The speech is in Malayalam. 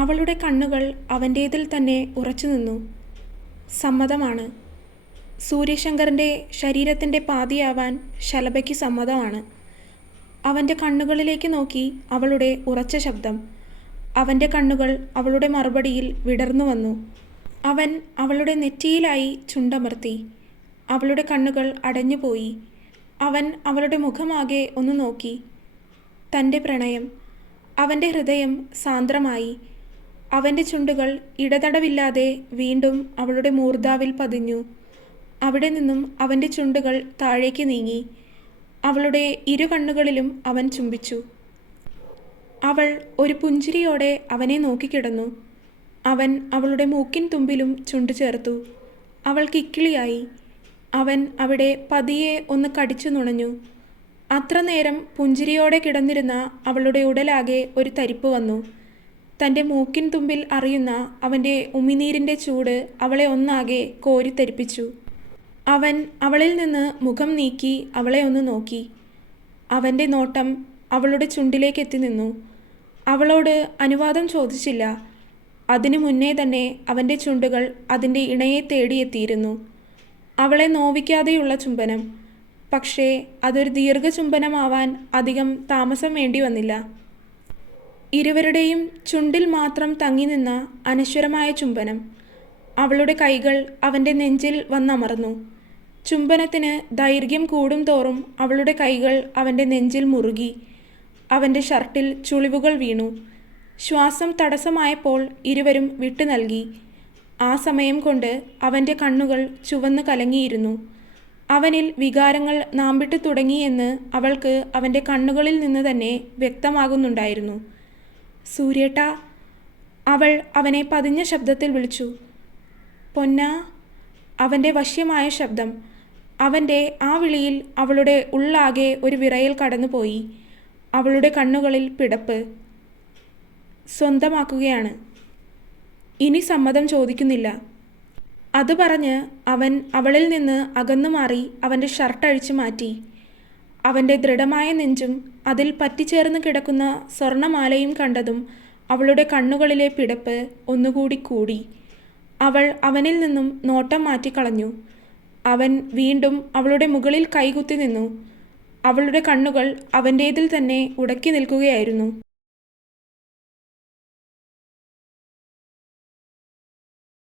അവളുടെ കണ്ണുകൾ അവൻ്റേതിൽ തന്നെ ഉറച്ചുനിന്നു. സമ്മതമാണ്. സൂര്യശങ്കറിൻ്റെ ശരീരത്തിൻ്റെ പാതിയാവാൻ ശലഭയ്ക്ക് സമ്മതമാണ്. അവൻ്റെ കണ്ണുകളിലേക്ക് നോക്കി അവളുടെ ഉറച്ച ശബ്ദം. അവൻ്റെ കണ്ണുകൾ അവളുടെ മറുപടിയിൽ വിടർന്നു വന്നു. അവൻ അവളുടെ നെറ്റിയിലായി ചുണ്ടമർത്തി. അവളുടെ കണ്ണുകൾ അടഞ്ഞുപോയി. അവൻ അവളുടെ മുഖമാകെ ഒന്ന് നോക്കി. തൻ്റെ പ്രണയം. അവൻ്റെ ഹൃദയം സാന്ദ്രമായി. അവൻ്റെ ചുണ്ടുകൾ ഇടതടവില്ലാതെ വീണ്ടും അവളുടെ മൂർധാവിൽ പതിഞ്ഞു. അവിടെ നിന്നും അവൻ്റെ ചുണ്ടുകൾ താഴേക്ക് നീങ്ങി. അവളുടെ ഇരു കണ്ണുകളിലും അവൻ ചുംബിച്ചു. അവൾ ഒരു പുഞ്ചിരിയോടെ അവനെ നോക്കിക്കിടന്നു. അവൻ അവളുടെ മൂക്കിൻ തുമ്പിലും ചുണ്ടു ചേർത്തു. അവൾ കിക്കിളിയായി. അവൻ അവിടെ പതിയെ ഒന്ന് കടിച്ചു നുണഞ്ഞു. അത്ര നേരം പുഞ്ചിരിയോടെ കിടന്നിരുന്ന അവളുടെ ഉടലാകെ ഒരു തരിപ്പ് വന്നു. തൻ്റെ മൂക്കിൻ തുമ്പിൽ അറിയുന്ന അവൻ്റെ ഉമിനീരിൻ്റെ ചൂട് അവളെ ഒന്നാകെ കോരിത്തരിപ്പിച്ചു. അവൻ അവളിൽ നിന്ന് മുഖം നീക്കി അവളെ ഒന്ന് നോക്കി. അവൻ്റെ നോട്ടം അവളുടെ ചുണ്ടിലേക്കെത്തി നിന്നു. അവളോട് അനുവാദം ചോദിച്ചില്ല. അതിനു മുന്നേ തന്നെ അവൻ്റെ ചുണ്ടുകൾ അതിൻ്റെ ഇണയെ തേടിയെത്തിയിരുന്നു. അവളെ നോവിക്കാതെയുള്ള ചുംബനം. പക്ഷേ അതൊരു ദീർഘചുംബനമാവാൻ അധികം താമസം വേണ്ടി വന്നില്ല. ഇരുവരുടെയും ചുണ്ടിൽ മാത്രം തങ്ങി നിന്ന അനശ്വരമായ ചുംബനം. അവളുടെ കൈകൾ അവൻ്റെ നെഞ്ചിൽ വന്നമർന്നു. ചുംബനത്തിന് ദൈർഘ്യം കൂടും തോറും അവളുടെ കൈകൾ അവൻ്റെ നെഞ്ചിൽ മുറുകി. അവൻ്റെ ഷർട്ടിൽ ചുളിവുകൾ വീണു. ശ്വാസം തടസ്സമായപ്പോൾ ഇരുവരും വിട്ടു നൽകി. ആ സമയം കൊണ്ട് അവൻ്റെ കണ്ണുകൾ ചുവന്ന് കലങ്ങിയിരുന്നു. അവനിൽ വികാരങ്ങൾ നാമ്പിട്ട് തുടങ്ങിയെന്ന് അവൾക്ക് അവൻ്റെ കണ്ണുകളിൽ നിന്ന് തന്നെ വ്യക്തമാകുന്നുണ്ടായിരുന്നു. സൂര്യേട്ടാ, അവൾ അവനെ പതിഞ്ഞ ശബ്ദത്തിൽ വിളിച്ചു. പൊന്നാ. അവൻ്റെ വശ്യമായ ശബ്ദം. അവൻ്റെ ആ വിളിയിൽ അവളുടെ ഉള്ളാകെ ഒരു വിറയൽ കടന്നുപോയി. അവളുടെ കണ്ണുകളിൽ പിടപ്പ്. സ്വന്തമാക്കുകയാണ്. ഇനി സമ്മതം ചോദിക്കുന്നില്ല. അത് പറഞ്ഞ് അവൻ അവളിൽ നിന്ന് അകന്നു മാറി അവൻ്റെ ഷർട്ട് അഴിച്ചു മാറ്റി. അവൻ്റെ ദൃഢമായ നെഞ്ചും അതിൽ പറ്റിച്ചേർന്ന് കിടക്കുന്ന സ്വർണമാലയും കണ്ടതും അവളുടെ കണ്ണുകളിലെ പിടപ്പ് ഒന്നുകൂടി കൂടി. അവൾ അവനിൽ നിന്നും നോട്ടം മാറ്റിക്കളഞ്ഞു. അവൻ വീണ്ടും അവളുടെ മുകളിൽ കൈകുത്തി നിന്നു. അവളുടെ കണ്ണുകൾ അവൻ്റേതിൽ തന്നെ ഉടക്കി നിൽക്കുകയായിരുന്നു.